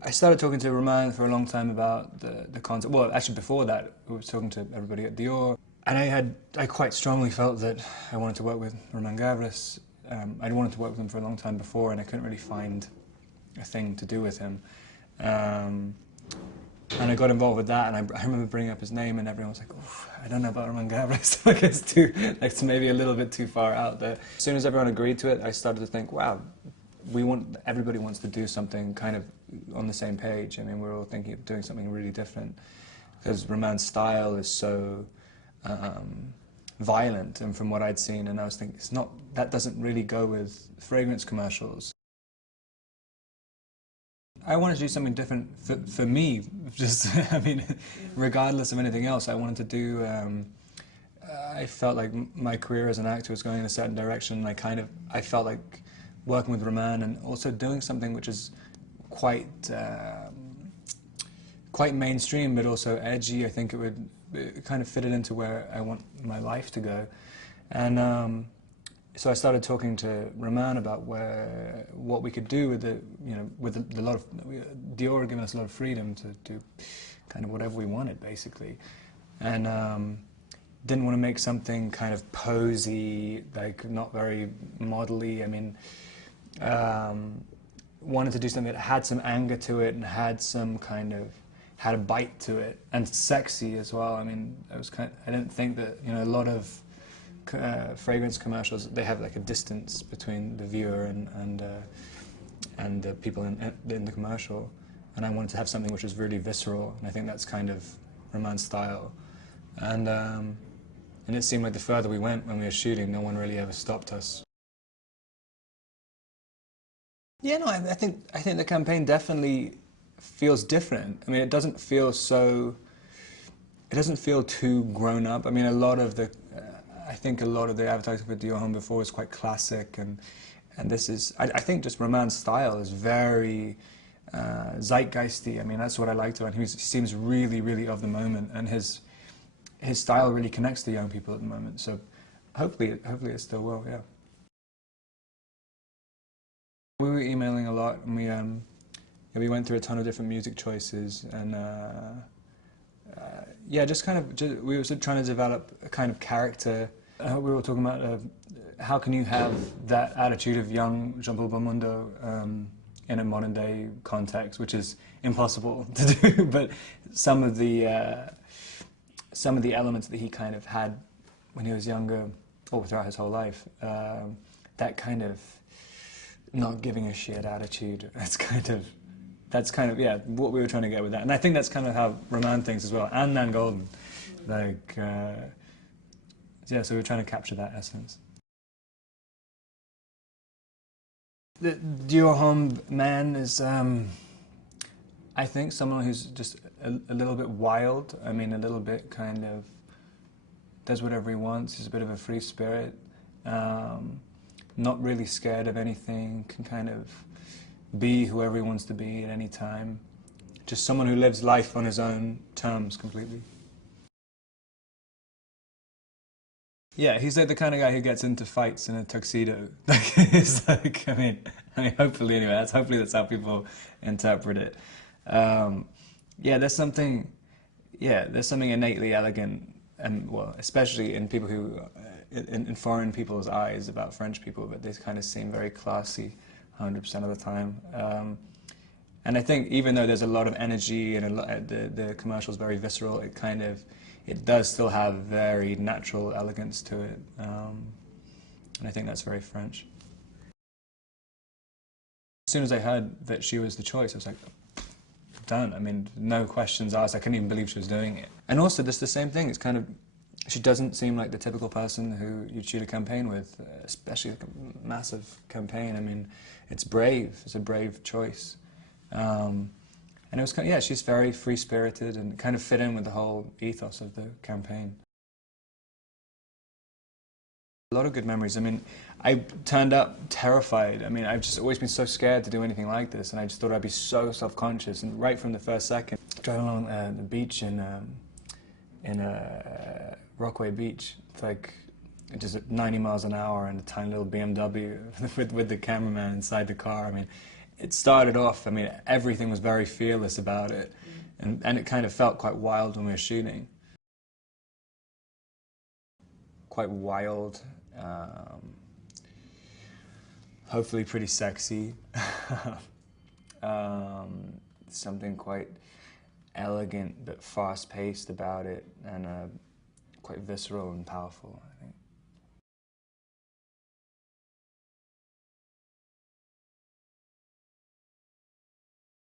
I started talking to Roman for a long time about the concept. Well, actually before that, I was talking to everybody at Dior. And I quite strongly felt that I wanted to work with Roman Gavras. I'd wanted to work with him for a long time before, and I couldn't really find a thing to do with him. And I got involved with that, and I remember bringing up his name, and everyone was like, "Oh, I don't know about Roman Gavras." Like it's maybe a little bit too far out there. As soon as everyone agreed to it, I started to think, wow, everybody wants to do something kind of on the same page. I mean, we're all thinking of doing something really different because Roman's style is so violent, and from what I'd seen, and I was thinking, that doesn't really go with fragrance commercials. I wanted to do something different for me, just, I mean, regardless of anything else. I wanted to do, I felt like my career as an actor was going in a certain direction, and I felt like working with Roman and also doing something which is quite mainstream, but also edgy. I think it kind of fitted into where I want my life to go. And so I started talking to Roman about what we could do with a lot of Dior had given us a lot of freedom to do kind of whatever we wanted, basically, and didn't want to make something kind of posy, like not very modelly. I mean, wanted to do something that had some anger to it and had a bite to it, and sexy as well. I mean, I didn't think that a lot of fragrance commercials, they have like a distance between the viewer and the people in the commercial, and I wanted to have something which was really visceral, and I think that's kind of Roman's style. And it seemed like the further we went when we were shooting, no one really ever stopped us. Yeah, no, I think the campaign definitely feels different. I mean, it doesn't feel too grown up. I mean, I think a lot of the advertising for Dior Homme before was quite classic, and this is, I think just Roman's style is very zeitgeisty. I mean, that's what I liked about him. He seems really, really of the moment, and his style really connects to young people at the moment. So hopefully it still will, yeah. We were emailing a lot, and we went through a ton of different music choices, and yeah, we were trying to develop a kind of character. We were talking about how can you have that attitude of young Jean-Paul Belmondo in a modern day context, which is impossible to do, but some of the elements that he kind of had when he was younger, or throughout his whole life, that kind of not giving a shit attitude, that's kind of, yeah, what we were trying to get with that. And I think that's kind of how Roman thinks as well, and Nan Golden. Like, yeah, so we were trying to capture that essence. The Dior Homme man is, I think, someone who's just a little bit wild. I mean, a little bit kind of does whatever he wants. He's a bit of a free spirit. Not really scared of anything, can kind of be whoever he wants to be at any time. Just someone who lives life on his own terms completely. Yeah, he's like the kind of guy who gets into fights in a tuxedo. It's like, I mean, hopefully anyway, hopefully that's how people interpret it. Yeah, there's something innately elegant, and well, especially in people who, in foreign people's eyes about French people, but they kind of seem very classy 100% of the time. And I think even though there's a lot of energy and the commercial's very visceral, it does still have very natural elegance to it. And I think that's very French. As soon as I heard that she was the choice, I was like, done. I mean, no questions asked. I couldn't even believe she was doing it. And also, just the same thing. It's kind of, she doesn't seem like the typical person who you'd shoot a campaign with, especially like a massive campaign. I mean, it's brave. It's a brave choice. And it was kind of, yeah, she's very free-spirited and kind of fit in with the whole ethos of the campaign. A lot of good memories. I mean, I turned up terrified. I mean, I've just always been so scared to do anything like this, and I just thought I'd be so self-conscious. And right from the first second, driving along the beach in Rockaway Beach, it's like just at 90 miles an hour in a tiny little BMW with the cameraman inside the car. I mean, it started off, I mean, everything was very fearless about it, and it kind of felt quite wild when we were shooting. Quite wild, hopefully pretty sexy, something quite elegant but fast-paced about it, and quite visceral and powerful.